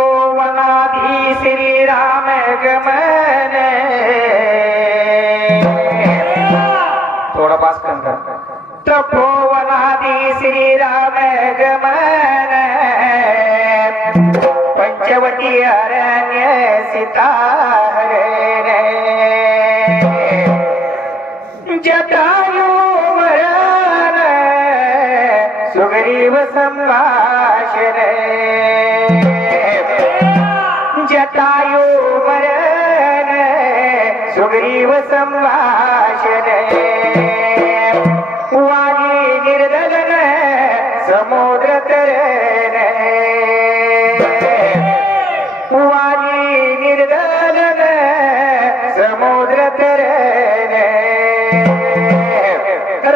तपोवनाधी श्रीराम गमन थोड़ा पास कर तपोवनाधी श्रीराम गमन पंचवटी अरण्य सीता हरे जटायु मरण सुग्रीव संभाषण जटायु मरण सुग्रीव संभाषण वाणी निर्दलन समुद्र तरण वाणी निर्दलन समुद्र तरण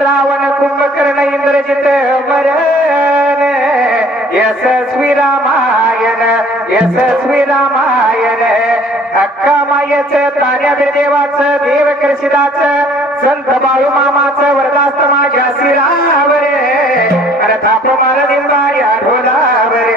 रावण कुंभकर्ण इंद्रजित मरण यशस्वी रामायण यशस्वी रामायण अक्का मायेचं ताऱ्याबीर देवाचं देवकर्षिदाचं संत बाळू मामाचं वरदास्त माझ्या शिरावर अरे थाप मार दिंबाऱ्या ढोलावर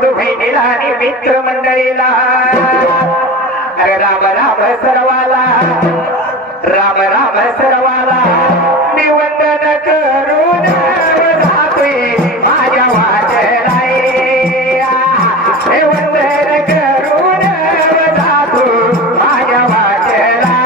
बंधू बहिणीला आणि मित्र मंडळीला अरे राम राम सर्वाला राम राम सर्वाला मी वंदन करून जातोय माझ्या वाचनाय हे वंदन करून जातो माझ्या वाचना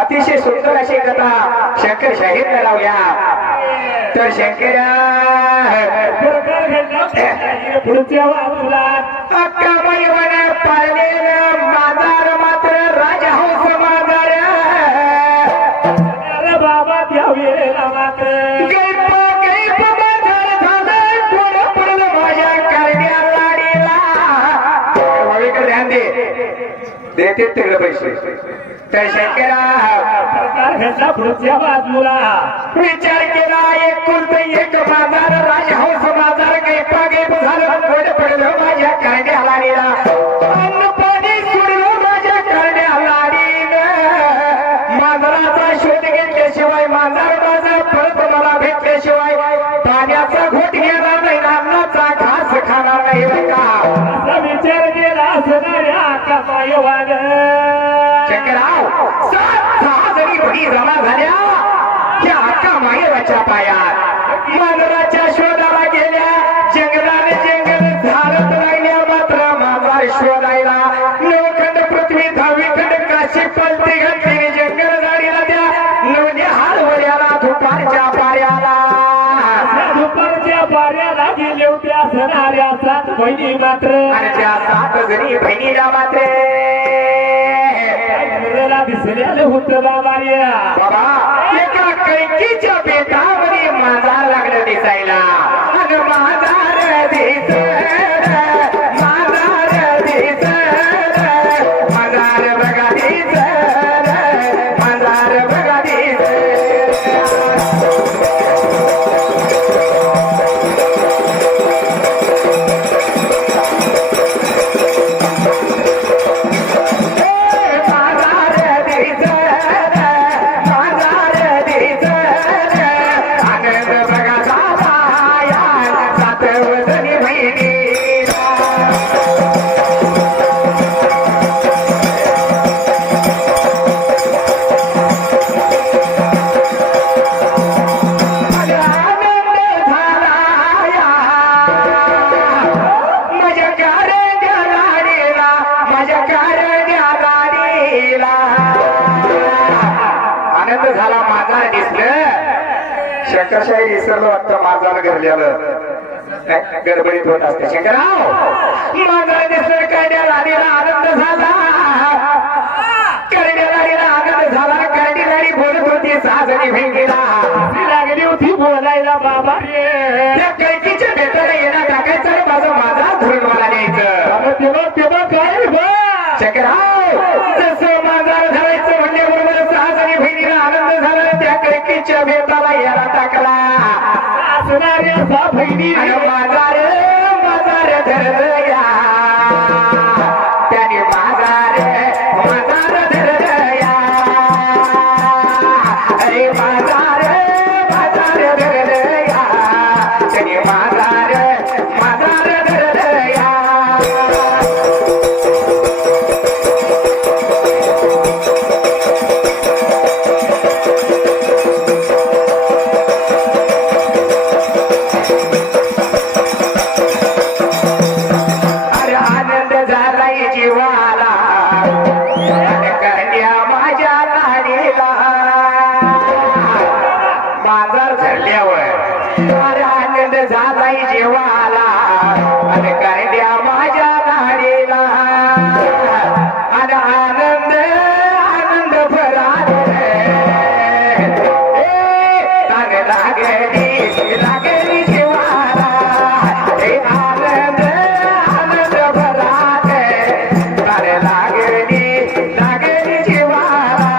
अतिशय सुंदर अशी कथा शंकर शाहीर लावल्या तर शंकरा पुढच्या बाजूला अक्काबाई वन पाळलेलं माजार मात्र राजहंस माजार बाबा त्या वेळेला मात्र गैप गैप माजार झालं पुढं पुढलं माझ्या करड्या लाडीला ध्यान दे देते तिकडे पैसे तर शंकरा प्रकार घडला पुढच्या बाजूला विचार केला एक बाजार राजहंस बाजार गैपा गैप झालं गोड पडलं माझ्या करड्या लाडीला अन्न पाणी सुटलं माझ्या करड्या लाडीनं मांजराचा शोध घेतल्याशिवाय मांजर माझा परत मला भेटल्याशिवाय पाण्याचा घोट घेणार नाही अन्नाचा घास खाणार नाही का असा विचार केला असणाऱ्या कामाय वाग शंकरराव सहा जणी बडी जमा झाल्या त्या अक्का मायेवाच्या पायात मांजराच्या शोधाला गेल्या जंगलाने जंगल झाडत राहिल्या मात्र माझा शोधायला नवखंड पृथ्वी दहावीखंड काशी पलटी घातली जंगल झाडीला त्या नवने हालवड्याला दुपारच्या पाऱ्याला दुपारच्या पाऱ्याला गेले होत्या असणाऱ्या 7 बहिणी मात्र आणि त्या 7 जणी बहिणीला मात्र दिसलेलं होतं बाबा एका कैकीच्या बेटामध्ये मांजार लागलं दिसायला आणि मांजार दिस मांजार दिस मांजार बघा दिस मांजार बघा दिस शंकरशाही विसरलं वाटतं माझा घरल्यालं गडबडीत होत असते शंकरराव माझा दिसलं करड्या लाडीला आनंद झाला करड्या लाडीला आनंद झाला करडी लाडी बोलत होती 6 जणी भेंडीला लागली होती बोलायला बाबा त्या कैकीच्या भेटायला येणं टाकायचं आणि माझा धरून मला न्यायचं तेव्हा काय शंकरराव जसं माझा धरायचं म्हणल्याबरोबर 6 जणी भेंडीला आनंद झाला त्या कैकीच्या भेटाला याला टाकला असणाऱ्या 6 बहिणी माझा धरलं या त्याने माझा धरलं या अरे माझा धरलं या त्याने माझा धरलं या शिवाला आणि करड्या माझ्या गाडीला आणि आनंद आनंद भरात तान लागली लागली शिवाला हे आनंद आनंद भरात तान लागली लागली शिवाला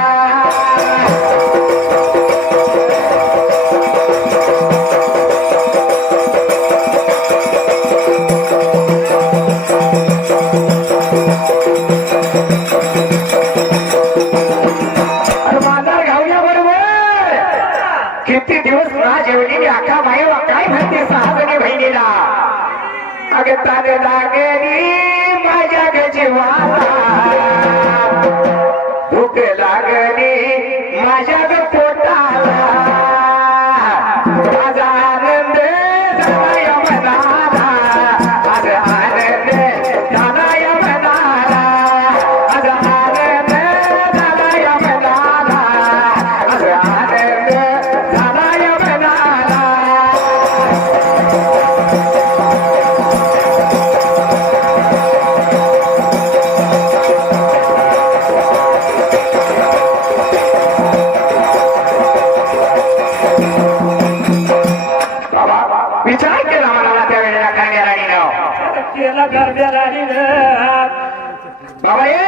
किती दिवस ना जेवली अख्खा मायवा काय म्हणते सहाजणी बहिणीला अगं ताने लागली माझ्या ग जीवाला भूक लागली माझ्या ग पोटाला माझा आनंद झालाय मनाला आज आनंद झालाय मनाला आज आनंद झालाय मनाला आज आनंद झालाय मनाला विचार केला मला त्या वेळेला करड्या राणीनं केला करड्या राणीनं बाबा ये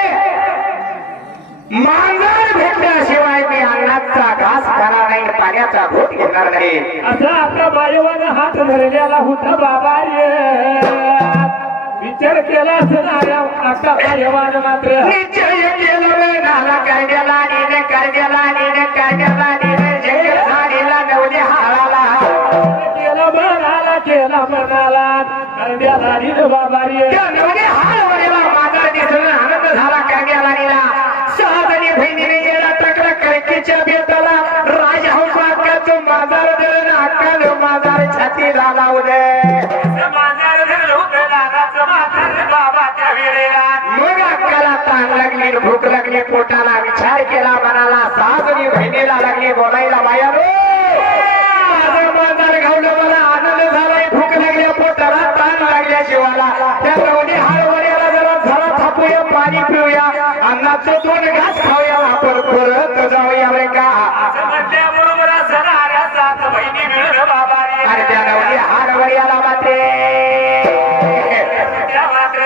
मांजर भेटल्याशिवाय मी अन्नाचा घास खाणार नाही पाण्याचा घोट घेणार नाही असा आपल्या बायवानं हात धरलेला होता बाबा रे विचार केला असं आपल्या बायवानं मात्र निश्चय केलं नाला करड्या राणीने करड्या राणीने करड्या राणीने जय झाडीला नवले हाळाला केला म्हणाला करड्या राणीनं बाबा रे नवले हाळ वरेला मांजर दिसून आनंद झाला करड्या राणीला सहाजणी बहिणीने येला टाकला कळकीच्या बेताला राजहंसाचं मांजर धरून हक्कानं मांजर छातीला लावले मांजर धरलं होतं नागाचं मांजर बाबाच्या वेळेला मग अक्काला ताण लागली भूक लागली पोटाला विचार केला मनाला सहाजणी बहिणीला लागली बोलायला माया माझं मांजर घावलं मला आनंद झालाय भूक लागल्या पोटाला ताण लागल्या जीवाला त्या रवणी हाडवड्याला जरा झाला थापूया पाणी पिऊया अन्नाचं दोन घास खाऊया आपण परत जाऊया रे का असं म्हटल्याबरोबर असं नाऱ्या सात बहिणी मिळून बाबा रे आणि त्या रवणी हाडवड्याला मात्र त्या मात्र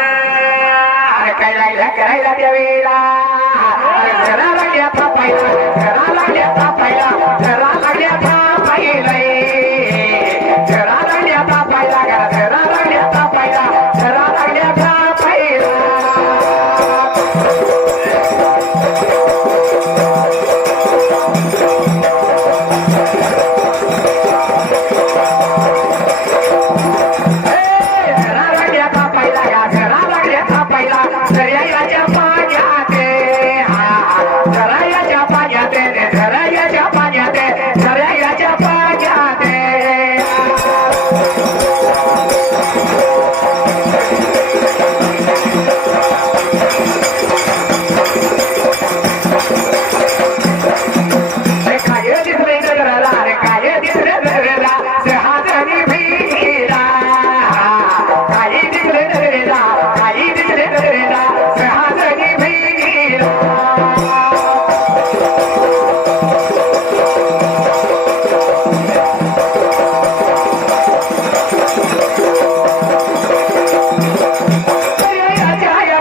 काय लागल्या करायला त्या वेळेला घरा लागल्या थापायला घरा लागल्या थापायला घरा लागल्या थापायला घरा लागल्या थापायला घरा लागल्या थापायला घरा लागल्या थापायला घरा लागल्या थापायला घरा लागल्या थापायला दर्याच्या पाण्यात दर्याच्या पाण्यात दर्याच्या पाण्यात दर्याच्या पाण्यात काय दिसले नगराला रे काय दिसले नगराला सहाजणी बहिणीला काही दिसले नगरेला काही दिसले नगरेला सहाजणी बहिणीला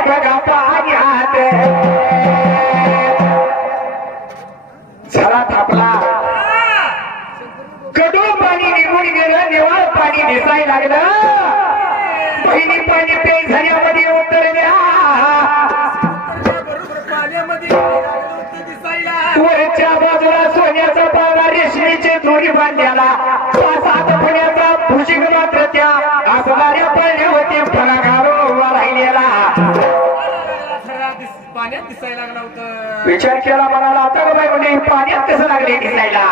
बघा पाण्यात झाला थापला कडू पाणी निघून गेलं निवाळ पाणी दिसायला लागलं बहिणी पाणी पे झऱ्यामध्ये उतरल्या वरच्या बाजूला सोन्याचा पावला रेशमीचे दोरी बांधल्याला 5-7 फण्याचा भुजिंग मात्र त्या असणाऱ्या पडल्या होते फळागारो उभा राहिलेला पाण्यात दिसायला लागला होतं विचार केला म्हणाला आता बाई म्हणजे पाण्यात कसं लागले दिसायला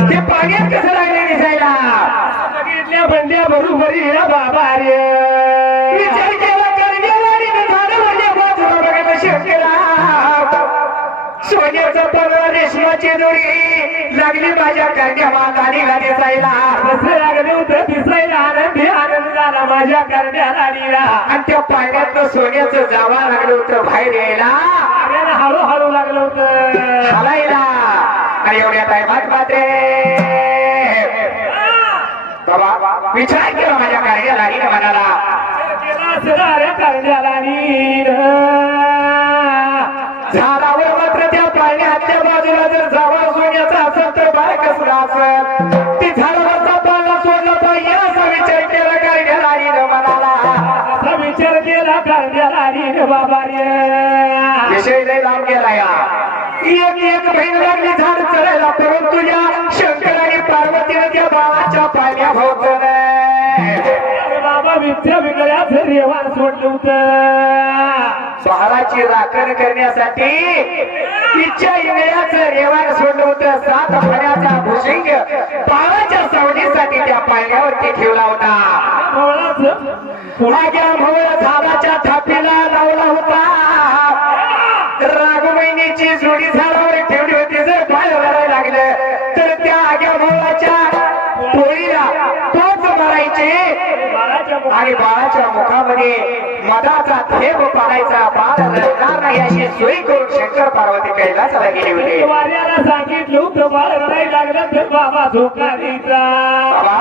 ते पाण्यात कसं लागले दिसायला बघितल्या बंड्या बरोबर बाबा रे विचार केला करण्याला झालं म्हणजे बाजूला बघायला शेत केला सोन्याचं पगड रेशमाची दोरी लागली माझ्या करण्या मातानीला दिसायला कसं लागले होतं दिसायला आनंदी आनंद झाला माझ्या करण्याला नीला आणि त्या पाण्यातलं सोन्याचं जावा लागलं होतं बाहेर यायला पाण्याला हळूहळू लागलं होतं हालायला आणि एवढ्या टायमात मात्र बाबा विचार केला माझ्या कार्य राणीने म्हणाला करण्याला नील झाडावर मात्र त्या पाण्याच्या बाजूला जर जावा सोन्याचा असेल तर बाय कसला असेल ती झाडावरचा पाला सोडला पाहिजे असा विचार केला कार्य राणीने म्हणाला असा विचार केला करण्याला नील बाबा रे विषय लय लांब गेला या एक एक बहीण लागली झाड चढायला परंतु या शंकर आणि पार्वतीने त्या बाळाच्या पाण्या भोवत बाबा विद्या विकल्याच रेवान सोडलं होतं बाळाची राखण करण्यासाठी तिच्या इंगळ्याचं रेवान सोडलं होतं 7 पाण्याचा भुशिंग बाळाच्या सावलीसाठी त्या पाण्यावरती ठेवला होता पुढाच्या भवळ झाडाच्या थापीला लावला होता राघुबहिणीची जोडी झाडावर ठेवली होती जर पाय भरायला लागलं तर त्या आग्या भावाच्या पोळीला तोच मारायचे आणि बाळाच्या मुखामध्ये मधाचा थेंब पाडायचा बाळ रडणार नाही अशी सोय करून शंकर पार्वती कैलासाला गेली होती वाऱ्याला सांगितलं होतं बाळ रडायला लागलं तर बाबा धोका द्यायचा बाबा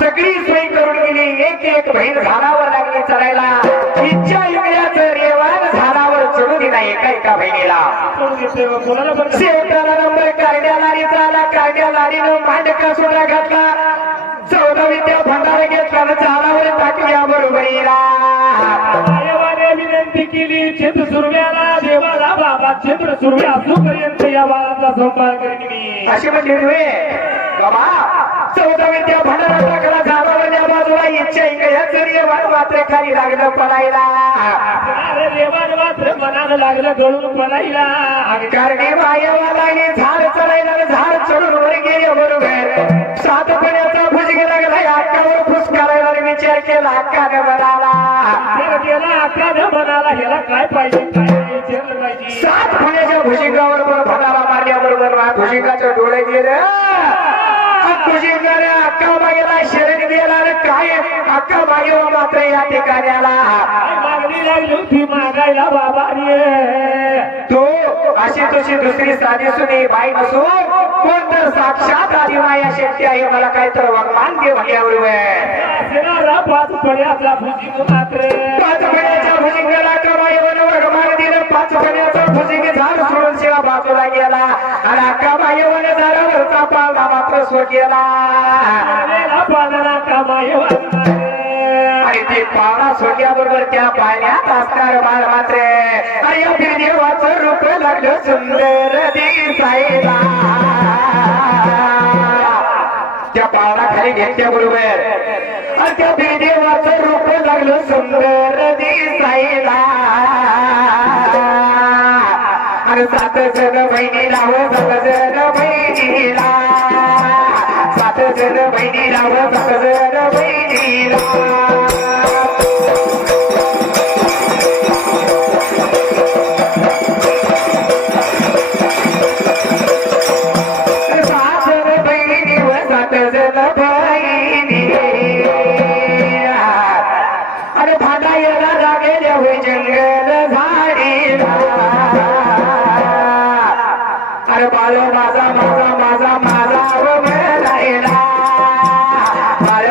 सगळी सोय करून गेली एक एक बहीण झाडावर लागली चढायला इच्छा इंगळ्याचं रेवान झाडावर चढू दिला एका बहिणीला शेवटाला नंबर कार्ड्या लाडीचा आला कार्ड्या लाडीनं मांडका सुद्धा घातला 14 विद्या भंडार घेतला झाडावर टाकल्या बरोबरीला विनंती केली चंद्र सुरव्याला देवाला बाबा चंद्र सुरव्या असूपर्यंत या बाळाचा संभाळ करीन मी अशी म्हणजे तुम्ही बाबा 14 विद्या भंडारा टाकला झाडावर या बाजूला इच्छा इंगळ्याचं मात्र खाली लागलं पडायला देवान मात्र मनाला लागलं गळून पडायला कारणी मायवाला हे झाड चढायला झाड चढून वर गेले बरोबर 7 पाण्याचा भुजग लागला अक्कावर फुसकारायला विचार केला अक्काने म्हणाला गेला अक्काने म्हणाला ह्याला काय पाहिजे काय नाही विचारलं पाहिजे 7 पाण्याच्या भुजिंगावर भंडारा मारल्याबरोबर भुजिंगाचं डोळे गेलं भुजिंगाने अक्का मागेला शरण गेला काय अक्का मागेवा मात्र या ठिकाणी आला मागणी लागली होती मागायला बाबा रे तो अशी तुझी दुसरी साधी सुनी बाई नसून कोण तर साक्षात आदिमाया शेट्टी आहे मला काय तर वगमान घे म्हणल्यावर 5 पड्याचा भुजिंग मात्र 5 पड्याच्या भुजिंगाला कमाईवर वगमान दिलं 5 पड्याचा भुजिंग झाड सोडून शिळा बाजूला गेला आणि अक्का मायेवर झाडावरचा पाळणा मात्र सो गेला पाळणा कमाईवर आणि ते पाळणा सोडल्याबरोबर त्या पाण्यात असणार बाळ मात्र अरे देवाचं रूप लागलं सुंदर दिसायला त्या पाळणा खाली घेतल्याबरोबर त्या देवाचं रूप लागलं सुंदर दिसायला आणि 7 जण बहिणीला हो 7 जण बहिणीला 7 जण बहिणीला हो 7 जण बहिणीला अरे बाळ माझा माझा माझा माझा म्हणायला बाळ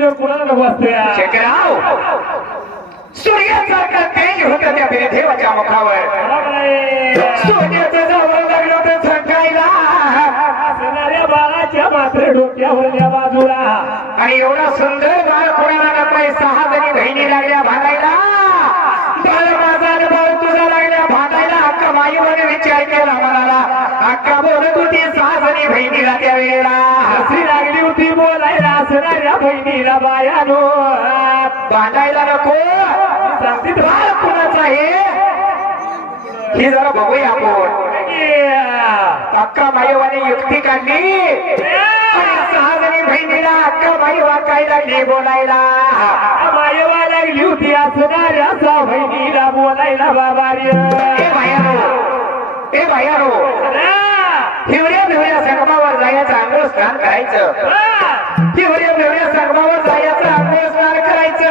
तुझ्यावर कुणाला नको असते शेखराव सूर्यासारखा तेज होतं त्या देवाच्या मुखावर सोन्याचं जवळ लागलं तर झटकायला असणाऱ्या बाळाच्या मात्र डोक्यावरल्या बाजूला आणि एवढा सुंदर बाळ कोणाला नकोय 6 जणी बहिणी लागल्या भांडायला बाळ माझा आणि बाळ तुझा लागल्या भांडायला अक्का माईवर विचार केला म्हणाला अक्का बोलत होती 6 जणी बहिणीला त्या वेळेला हसी लागली होती बोलायला असणाऱ्या बहिणीला बायानो भांडायला नको सांगते बाळ कुणाचं आहे ही जरा बघूया आपण अक्का माईवाने युक्ती काढली आणि 6 जणी बहिणीला अक्का माई वाकाय लागली बोलायला मायवा लागली होती असणाऱ्या बहिणीला बोलायला बाबा रे ए बायारो हिवऱ्या संगमावर जायचं अंघोळ स्नान करायचं हिवऱ्या संगमावर जायचं अंघोळ स्नान करायचं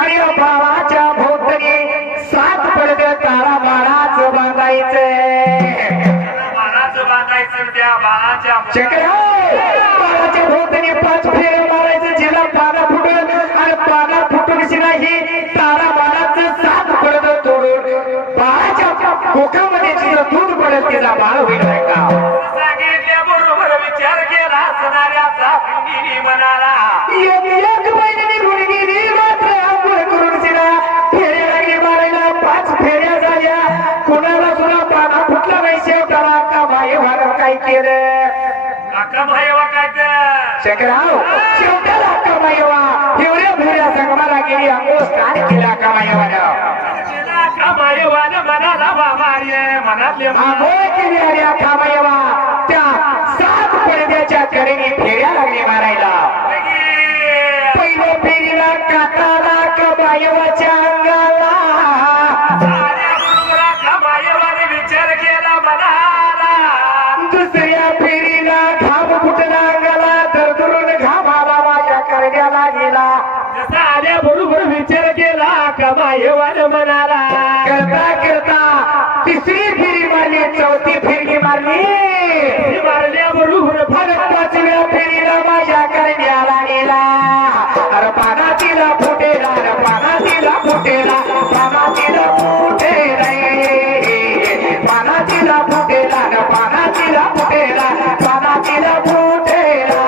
आणि भावाच्या भोवतणी 7 पडदे तारा बाळाचं बांधायचं त्या बाळाच्या बाळाच्या भोवतणी 5 फेऱ्या मारायचं जिला पाना फुटून आणि पाना फुटून नाही तारा बाळाचं 7 पडदे तोडून बाळाच्या कोकामध्ये जिला दूध पडेल तिचा बाळ होईल नाही का सांगितल्याबरोबर विचार केला असणाऱ्याचा बहिणी म्हणाला एक महिन्याने मुलगी मात्र आंघोळ करून तिला फेऱ्या लागली मारायला 5 फेऱ्या झाल्या कुणाला तुला पाना फुटला नाही शेवटाला का माये वाढ काय केलं अक्का भाईवा काय शेखराव शेवटाला अक्का मायेवा हिवऱ्या संगमाला गेली आंघोळ स्नान केला अक्का मायेवानं मायवान मनाला बाबार्य मनातले आंघोळ केली आणि अक्का मायेवा त्या 7 पडद्याच्या कडेने फेऱ्या लागली मारायला पहिल्या फेरीला काटाला कमायवाच्या अंगाला मायवाने विचार केला मनाला दुसऱ्या फेरीला घाम फुटला अंगाला धरधरून घामाला माझ्या करण्याला गेला जसा आल्याबरोबर विचार केला कमायवान मनाला करता 3री फेरी मारली 4थी फेरी मारली मारल्याबरोबर 5व्या फेरीला माझ्या करण्याला गेला अरे पाना तिला फुटेला अरे पाना तिला फुटेला पाना तिला फुटेला पाना तिला फुटेला अरे पाना तिला फुटेला पाना तिला फुटेला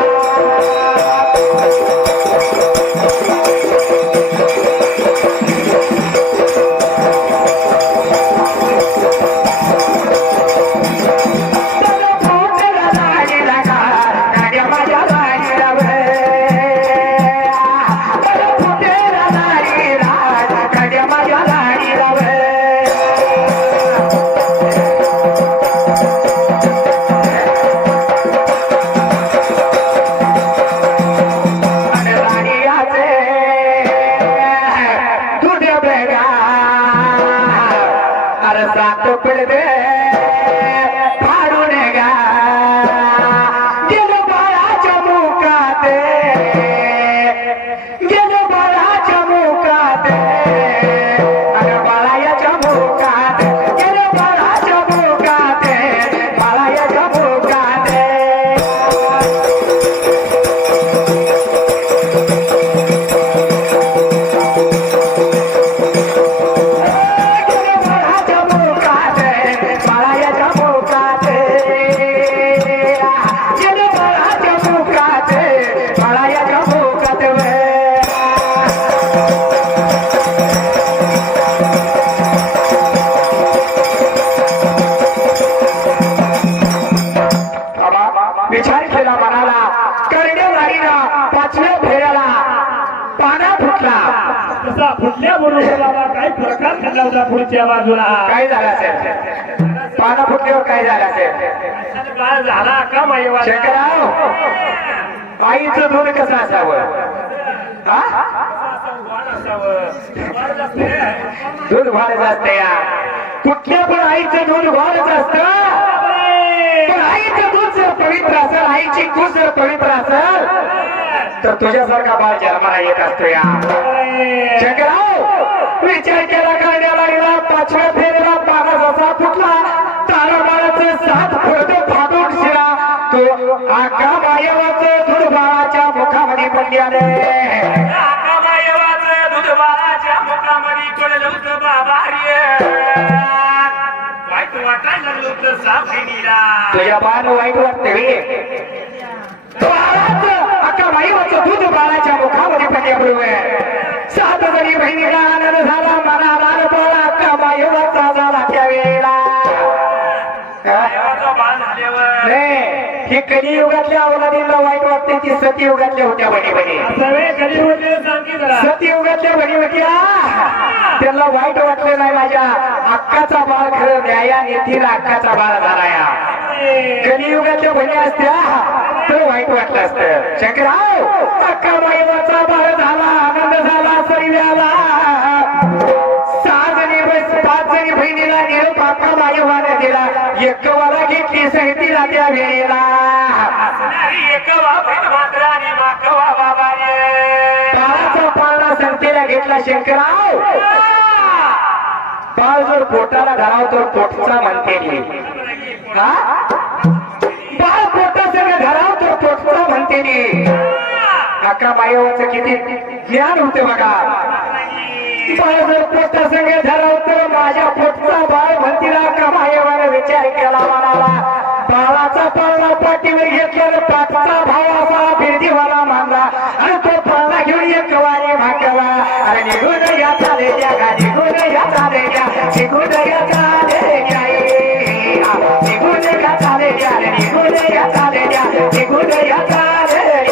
विचार केला मनाला करण्या गाडीला 5व्या फेऱ्याला पाना फुटला तसा फुटल्याबरोबर बाबा काही प्रकार घडला होता पुढच्या बाजूला काय झालं असेल पाना फुटल्यावर काय झालं असेल काय झाला का मायवा शेखराव आईचं दूध कसं असावं दूध वाढच असते या कुठल्या पण आईचं दूध वाढच असतं पण आईचं दूध जर पवित्र असेल आईची दूध जर पवित्र असेल तर तुझ्यासारखा बाळ जन्माला येत असतो या शेखराव विचार केला करण्याला गेला 5व्या फेरीला पाना जसा फुटला तारा बाळाचं 7 फुटते फाटून शिरा तो आका मायवाचं दूध बाळाच्या मुखामध्ये पडली आले तसा बहिणीला तुझ्या बाण वाईट वाटते रे अक्का माईवाचं दूध बाळाच्या मुखामध्ये पडल्याबरोबर 7 जणी बहिणीला आनंद झाला मनाला बाळा अक्का माईवाचा झाला त्यावेळेला देवाचा बाण झाल्यावर ही कलियुगातल्या अवलादीला वाईट वाटते ती सतयुगातल्या होत्या बणी बणी सगळे कलियुगातले सांगी जरा सतयुगातल्या बणी होत्या त्याला वाईट वाटलं नाही माझ्या अक्काचा बाळ खरं न्याया नेतील अक्काचा बाळ झाला या कलियुगातल्या बहिणी असत्या तर वाईट वाटलं असतं शंकरराव अक्का माईवाचा बाळ झाला आनंद झाला सैव्याला 6 जणी 5 जणी बहिणीला निरोप अक्का माईवाने दिला एक वारा घेतली सहितीला त्या वेळेला एक बहीण मात्र आणि माकवा बाबाने बाळाचा पाळणा संगतीला घेतला शंकरराव बाळ जर पोटाला धराव तर पोटचा म्हणते हा बाळ पोटासंग धराव तर पोटचा म्हणते अक्का माईवाचं किती ज्ञान होते बघा बाळ जर पोटासंग धराव तर माझ्या पोटचा बाळ म्हणतील अक्का माईवाने विचार केला म्हणाला बाळाचा पाळणा पाठीवर घेतला पाठचा भाव असा बिर्दीवाला मानला आणि तो पाळणा घेऊन एक वारे भागला अरे निघून याचा देजा का निघून याचा देजा निघून याचा देजा निघून याचा देजा निघून याचा देजा निघून याचा देजा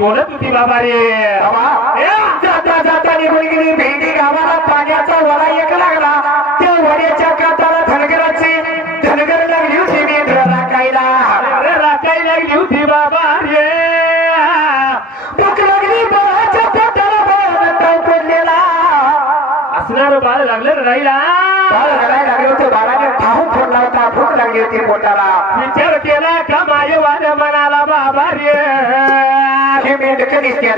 बोलत होती बाबा रे जाता जाता निघून गेली भेंडी गावाला पाण्याचा वडा एक लागला त्या वड्याच्या काठाला धनगर लागली होती मी राखायला राखायला लागली होती बाबा रे होताना विचार केला का मायवान म्हणाला बाबा रे हे मेंढक दिसते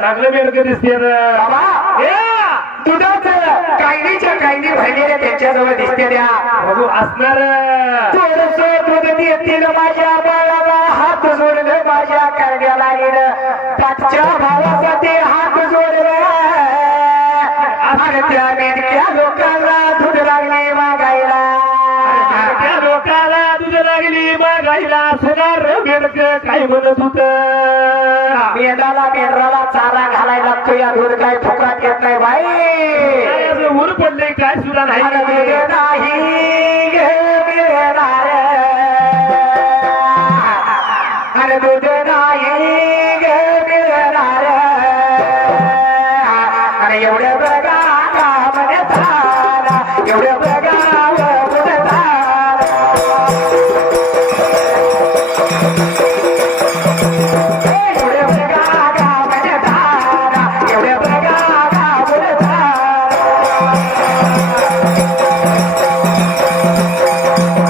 चांगलं बेडकं दिसते बाबा दुधाचं कायनीच्या कायनी भरलेल्या त्यांच्याजवळ दिसते द्या असणार थोडस दूध देतील माझ्या बाळाला हात जोडलं माझ्या करण्याला गेलं पाठच्या भावासाठी हात जोडलं आणि त्या मेंढक्या लोकांना दूध लागली मागायला त्या लोकाला दूध लागली मागायला असणार बेडक काय म्हणत होत मेंढराला चारा घालायला लागतो या दूध काय फुकट येत नाही बाई ऊर पडले काय सुद्धा नाही नाही गे मिळणार अरे दूध नाही गे मिळणार अरे एवढं बघा गावामध्ये झाला एवढं बघा गावामध्ये झाला एवढं बघा गावामध्ये झाला एवढं बघा गावामध्ये झाला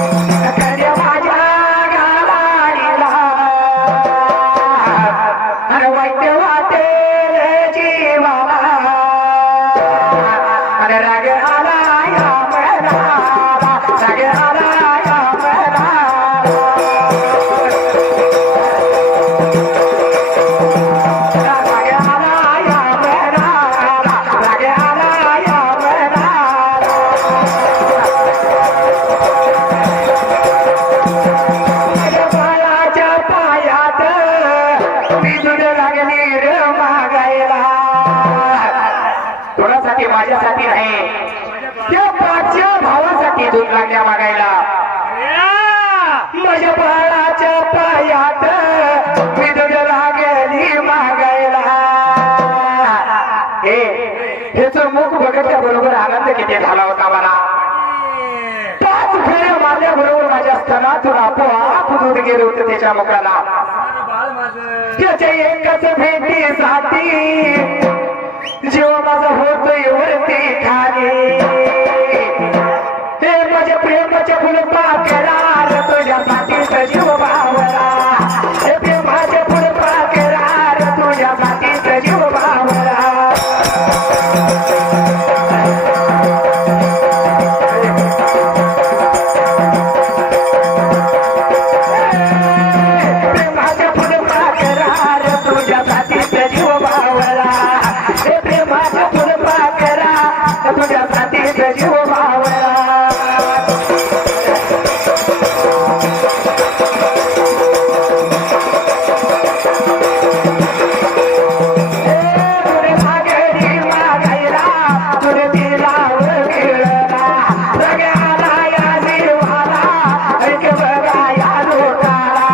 माझ्या गावाला अरे वाईट वाटेल जीवाला अरे राग आला या मनाला राग आला या मनाला राग आला या मनाला राग आला या मनाला माझ्या बाळाच्या पायात मी दूध लागली रे मागायला कोणासाठी माझ्यासाठी नाही त्या पाचच्या भावासाठी दूध लागल्या मागायला माझ्या बाळाच्या पायात मी दूध लागली मागायला हेच मुख बघितल्या बरोबर आनंद किती झाला होता मला पाच फेऱ्या मारल्या बरोबर माझ्या स्तनातून आपोआप दूध गेलं होतं त्याच्या मुखाला त्याच्या एकच भेटीसाठी जेव्हा माझा होतोय वरती खाली हे माझ्या प्रेमाच्या फुलपाखरार तुझ्यासाठीच जीव भावला हे प्रेमाच्या फुलपाखरार तुझ्यासाठीच जीव भावला प्रेमाच्या फुलपाखरार तुझ्यासाठीच जीव भावला हे प्रेमाच्या फुलपाखरार तुझ्यासाठीच जीव भावला तुझे मागणी मागायला तुझे दिलाव मिळला सगळ्याला या जीवाला ऐक बघा या लोकाला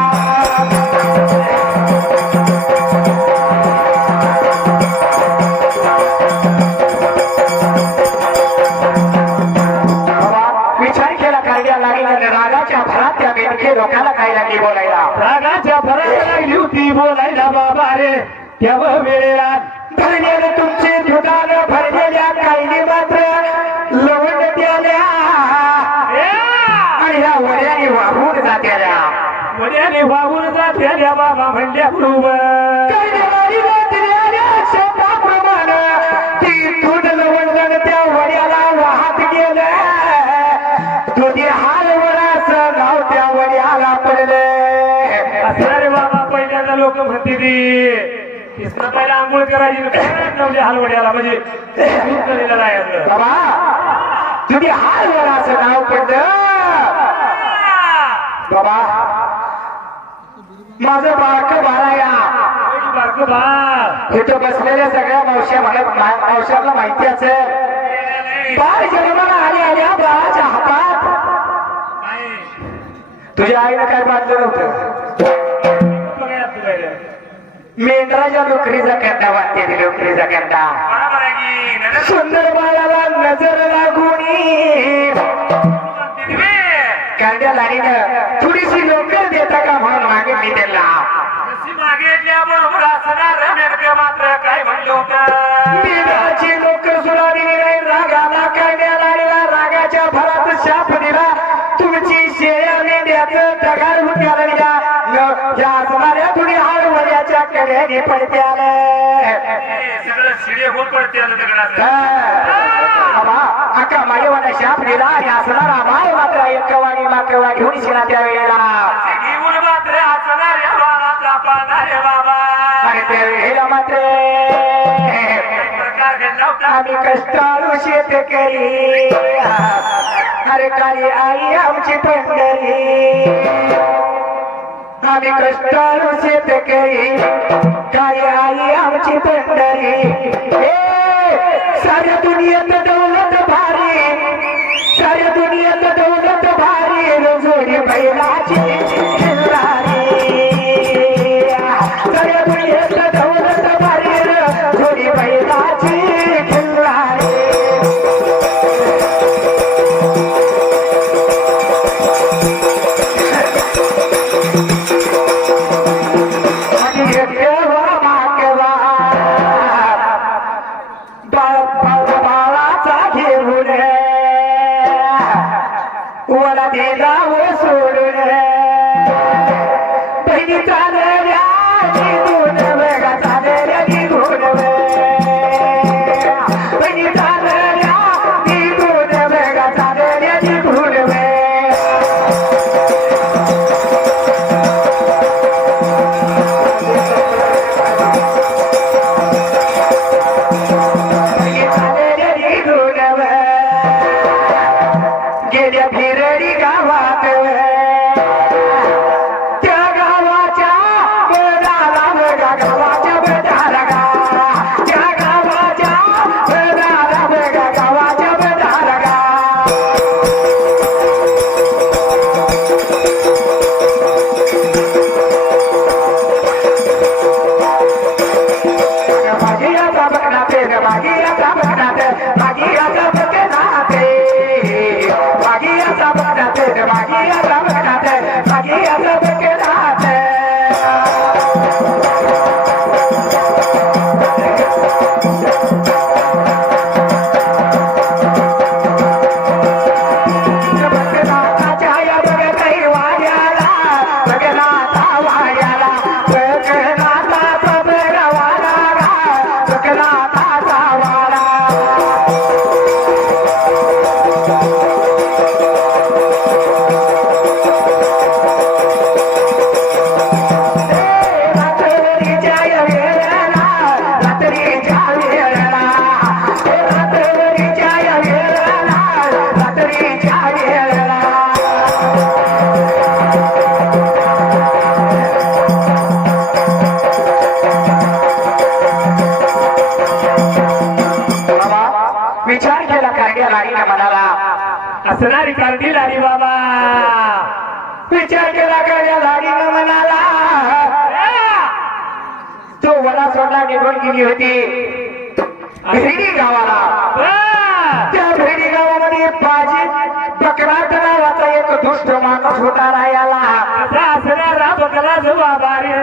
विचार केला कायद्या लागेल रागाच्या भरात त्या मेंढके लोकांना काय लागली बोलायला रागाच्या भरात लागली होती बोलायला बाबा रे त्या वेळेला भरलेलं तुमचे दुधानं भरलेल्या कायदी मात्र लवण द्याल्या आणि ह्या वड्याने वाहून जात्याल्या वड्याने वाहून जात्या बाबा म्हणल्या बरोबर कायदेवारी घातलेल्या शब्दाप्रमाणे ती दूध लवण त्या वड्याला वाहत गेलं तुझी हालवराचं नाव त्या वड्याला पडले असणारे बाबा पहिल्यांदा लोक म्हणते तिसरं पहिला आंघोळ करायची नवली हलवड्याला म्हणजे दूध करीला जायचं बाबा तुझी हालवराचं नाव पडलं बाबा माझं बारक बाळाया बारकं बाळ इथं बसलेल्या सगळ्या मावश्या मावश्याला माहिती असेल बाळ जन्माला आल्या बाळाच्या हातात तुझ्या आईनं काय बांधलं नव्हतं मेंढराच्या लोकरीचा कंदा बांधते लोकरीचा कंदा सुंदर बाळाला नजर लागून कांद्या लाईनं थोडीशी लोकर देता का म्हणून मागितली त्याला मागितल्याबरोबर असणार मेरके मात्र काय म्हणलं होतं मेघाची लोकर सुद्धा दिली नाही रागाला कांद्या लाईला रागाच्या भरात शाप दिला तुमची शेळ्याने शिड्याने पडत्याल सगळं शिडे होत पडते दगडात. अक्का माईवाना शाप दिला आणि असणारा माय मात्र एकवाणी माकवा घेऊन शिना त्या वेळेला घेऊन मात्र असणाऱ्या बाळाचा पाहणारे बाबा. आणि त्या वेळेला मात्र प्रकार घडला होता. आम्ही कष्टाळू शेतकरी अरे काळी आई आमची पंढरी आम्ही कष्टाळू शेतकरी काळी आई आमची पंढरी हे साऱ्या दुनियेत दौलत भारी साऱ्या दुनियेत दौलत भारी रजोडी बैलाची खिल्लारी साऱ्या दुनियेत दौलत भारी रजोडी बैलाची खिल्लारी बाळाचा घेऊन वडा दिला सोडून बहिणी चालल्या निघून वेगा चालल्या निघून बहिणी चालल्या निघून वेगा चालल्या निघून गेल्या भिरडी गावात त्या गावाच्या बदाला बघा गावाच्या बदाला गा त्या गावाच्या बदाला बघा गावाच्या बदाला गा भागियाचा बघनाते भागियाचा बघनाते भागियाचा बघनाते भागियाचा बघनाते भागियाचा बघनाते भागियाचा बघनाते बघनाथाच्या या बघ काही वाड्याला बघनाथा वाड्याला बघनाथाचा बघवाला बघनाथाचा वाडा रात्रीच्या वेळेला रात्रीच्या वेळेला रात्रीच्या वेळेला रात्रीच्या वेळेला विचार केला कार्या लाडीने मनाला असणारी कार्टी लाडी बाबा. विचार केला कार्या लाडीने मनाला तो वडा सोडला निघून गेली होती भेडी गावाला त्या भेडी गावामध्ये पाजी बकराट नावाचा एक दुष्ट माणूस होता रायाला असा असणारा बकला जो बाबा रे.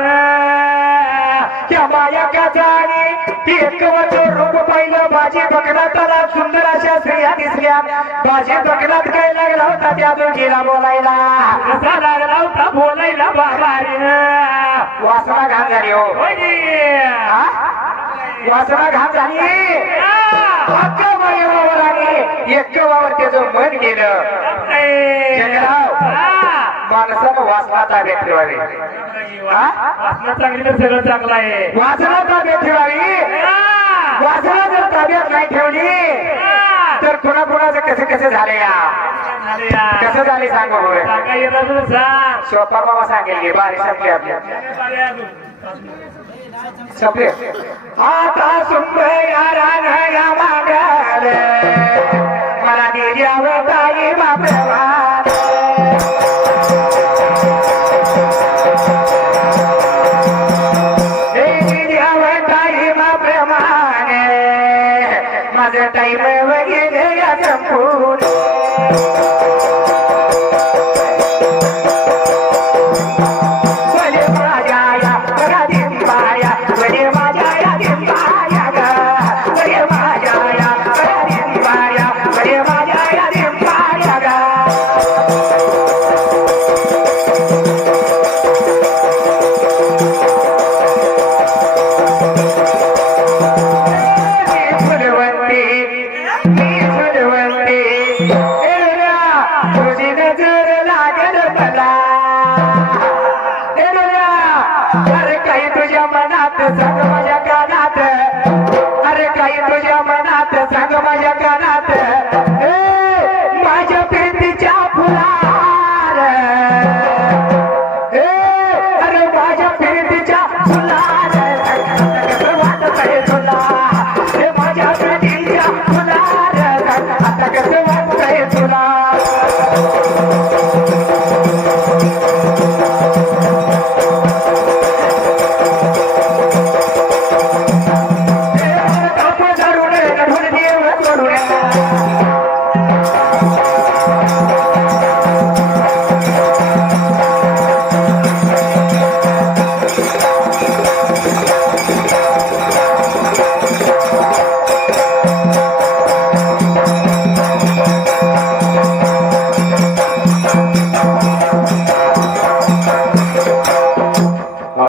त्या मायकाचा आणि एक वचन रूप पाहिलं माझी बकराटाला सुंदर अशा स्त्रिया दिसल्या माझी बकराट काय लागला होता त्या दोघीला बोलायला असा लागला होता बोलायला बाबा रे. वासना घाण झाली हो हा? वासना घाण झाली अख्खा मायवावर आणि एक वावर त्याचं मन गेलं जगराव माणसानं वासना ताब्यात ठेवावी वासना चांगली तर सगळं चांगलं आहे. वासना ताब्यात ठेवावी वासना जर ताब्यात नाही ठेवली तर कुणाकुणाचं कसं कसं झालं या कसं झाले सांग बघू शिवपाल बाबा सांगेल की बारी संपली आपल्या संपले आता सुंदर मागल